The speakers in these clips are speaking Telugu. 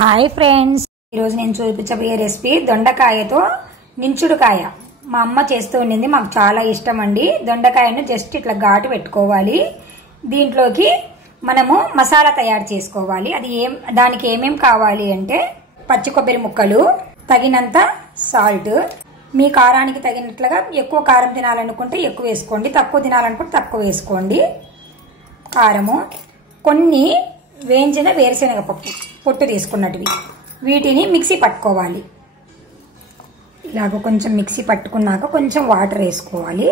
హాయ్ ఫ్రెండ్స్, ఈరోజు నేను చూపించబోయే రెసిపీ దొండకాయతో నించుడుకాయ. మా అమ్మ చేస్తూ ఉండింది, మాకు చాలా ఇష్టం అండి. దొండకాయను జస్ట్ ఇట్లా ఘాటు పెట్టుకోవాలి. దీంట్లోకి మనము మసాలా తయారు చేసుకోవాలి. దానికి ఏమేం కావాలి అంటే పచ్చి కొబ్బరి ముక్కలు, తగినంత సాల్ట్, మీ కారానికి తగినట్లుగా ఎక్కువ కారం తినాలనుకుంటే ఎక్కువ వేసుకోండి, తక్కువ తినాలనుకుంటే తక్కువ వేసుకోండి. కారము, కొన్ని వేయించిన వేరుశనగ పప్పు పొట్టు తీసుకున్నట్టువి, వీటిని మిక్సీ పట్టుకోవాలి. ఇలాగ కొంచెం మిక్సీ పట్టుకున్నాక కొంచెం వాటర్ వేసుకోవాలి.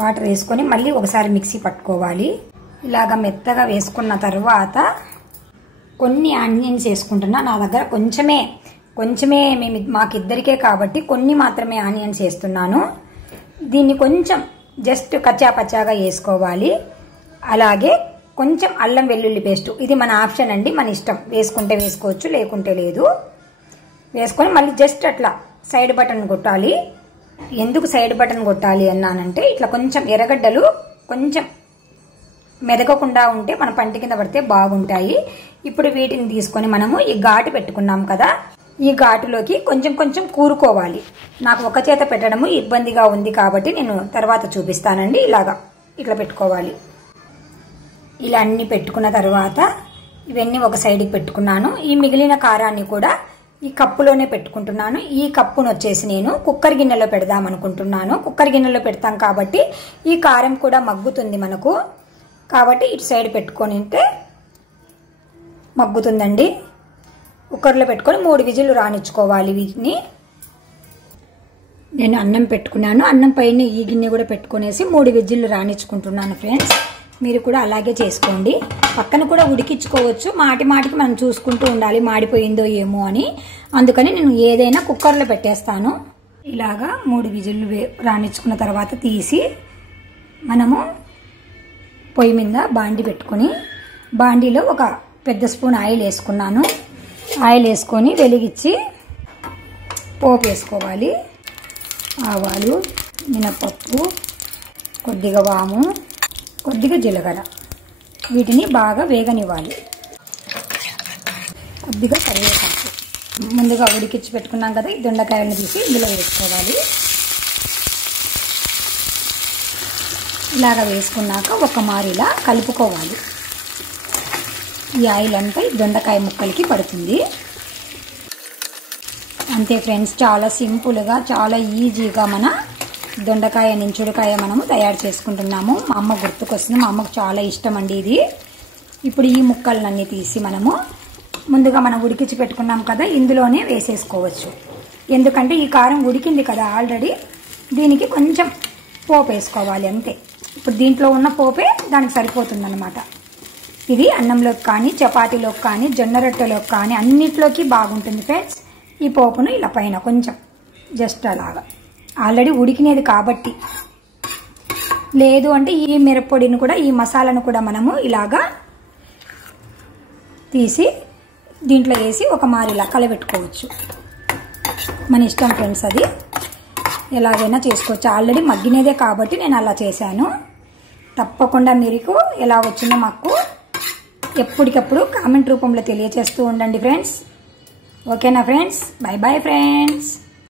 వాటర్ వేసుకొని మళ్ళీ ఒకసారి మిక్సీ పట్టుకోవాలి. ఇలాగ మెత్తగా వేసుకున్న తర్వాత కొన్ని ఆనియన్స్ వేసుకుంటున్నా. నా దగ్గర కొంచెమే మాకిద్దరికే కాబట్టి కొన్ని మాత్రమే ఆనియన్స్ వేస్తున్నాను. దీన్ని కొంచెం జస్ట్ కచ్చాపచ్చాగా వేసుకోవాలి. అలాగే కొంచెం అల్లం వెల్లుల్లి పేస్ట్, ఇది మన ఆప్షన్ అండి, మన ఇష్టం. వేసుకుంటే వేసుకోవచ్చు, లేకుంటే లేదు. వేసుకొని మళ్ళీ జస్ట్ అట్లా సైడ్ బటన్ కొట్టాలి. ఎందుకు సైడ్ బటన్ కొట్టాలి అన్నానంటే, ఇట్లా కొంచెం ఎర్రగడ్డలు కొంచెం మెదకకుండా ఉంటే మన పంటి కింద పడితే బాగుంటాయి. ఇప్పుడు వీటిని తీసుకొని మనము ఈ ఘాటు పెట్టుకున్నాం కదా, ఈ ఘాటులోకి కొంచెం కొంచెం కూరుకోవాలి. నాకు ఒక చేత పెట్టడము ఇబ్బందిగా ఉంది కాబట్టి నేను తర్వాత చూపిస్తానండి. ఇట్లా పెట్టుకోవాలి. ఇలా అన్ని పెట్టుకున్న తర్వాత ఇవన్నీ ఒక సైడ్కి పెట్టుకున్నాను. ఈ మిగిలిన కారాన్ని కూడా ఈ కప్పులోనే పెట్టుకుంటున్నాను. ఈ కప్పును వచ్చేసి నేను కుక్కర్ గిన్నెలో పెడదాం అనుకుంటున్నాను. కుక్కర్ గిన్నెలో పెడతాం కాబట్టి ఈ కారం కూడా మగ్గుతుంది మనకు, కాబట్టి ఇటు సైడ్ పెట్టుకొని ఉంటే మగ్గుతుందండి. కుక్కర్లో పెట్టుకొని 3 విజిల్లు రానిచ్చుకోవాలి. వీటిని నేను అన్నం పెట్టుకున్నాను. అన్నం పైన ఈ గిన్నె కూడా పెట్టుకునేసి 3 విజిల్లు రానిచ్చుకుంటున్నాను. ఫ్రెండ్స్, మీరు కూడా అలాగే చేసుకోండి. పక్కన కూడా ఉడికించుకోవచ్చు. మాటికి మనం చూసుకుంటూ ఉండాలి మాడిపోయిందో ఏమో అని. అందుకని నేను ఏదైనా కుక్కర్లో పెట్టేస్తాను. ఇలాగా 3 విజిల్లు రానిచ్చుకున్న తర్వాత తీసి మనము పొయ్యి మీద బాండి పెట్టుకొని, బాండీలో ఒక పెద్ద స్పూన్ ఆయిల్ వేసుకున్నాను. ఆయిల్ వేసుకొని వెలిగించి పోపు వేసుకోవాలి. ఆవాలు, మినపప్పు, కొద్దిగా వాము, కొద్దిగా జీలకర్ర, వీటిని బాగా వేగనివ్వాలి. కొద్దిగా కరివేపాకు, ముందుగా ఉడికించి పెట్టుకున్నాం కదా, ఈ దొండకాయలను తీసి ఇందులో వేసుకోవాలి. ఇలాగ వేసుకున్నాక ఒక మారిలా కలుపుకోవాలి. ఈ ఆయిల్ అంతా దొండకాయ ముక్కలకి పడుతుంది. అంతే ఫ్రెండ్స్, చాలా సింపుల్గా, చాలా ఈజీగా మన దొండకాయ నించుడుకాయ మనము తయారు చేసుకుంటున్నాము. మా అమ్మ గుర్తుకొస్తుంది, మా అమ్మకు చాలా ఇష్టం అండి ఇది. ఇప్పుడు ఈ ముక్కలన్నీ తీసి మనము ముందుగా మనం ఉడికించి పెట్టుకున్నాం కదా, ఇందులోనే వేసేసుకోవచ్చు. ఎందుకంటే ఈ కారం ఉడికింది కదా ఆల్రెడీ, దీనికి కొంచెం పోపు వేసుకోవాలి అంతే. ఇప్పుడు దీంట్లో ఉన్న పోపే దానికి సరిపోతుంది అన్నమాట. ఇది అన్నంలోకి కానీ, చపాతీలోకి కానీ, జొన్న రొట్టెలోకి కానీ అన్నిట్లోకి బాగుంటుంది ఫ్రెండ్స్. ఈ పోపును ఇలా పైన కొంచెం జస్ట్ అలాగా, ఆల్రెడీ ఉడికినది కాబట్టి. లేదు అంటే ఈ మిరప్పొడిని కూడా, ఈ మసాలాను కూడా మనము ఇలాగా తీసి దీంట్లో వేసి ఒక మారిలా కలబెట్టుకోవచ్చు. మన ఇష్టం ఫ్రెండ్స్, అది ఎలాగైనా చేసుకోవచ్చు. ఆల్రెడీ మగ్గినదే కాబట్టి నేను అలా చేశాను. తప్పకుండా మీకు ఎలా వచ్చిందో మాకు ఎప్పటికప్పుడు కామెంట్ రూపంలో తెలియజేస్తూ ఉండండి ఫ్రెండ్స్. ఓకేనా ఫ్రెండ్స్? By bye friends.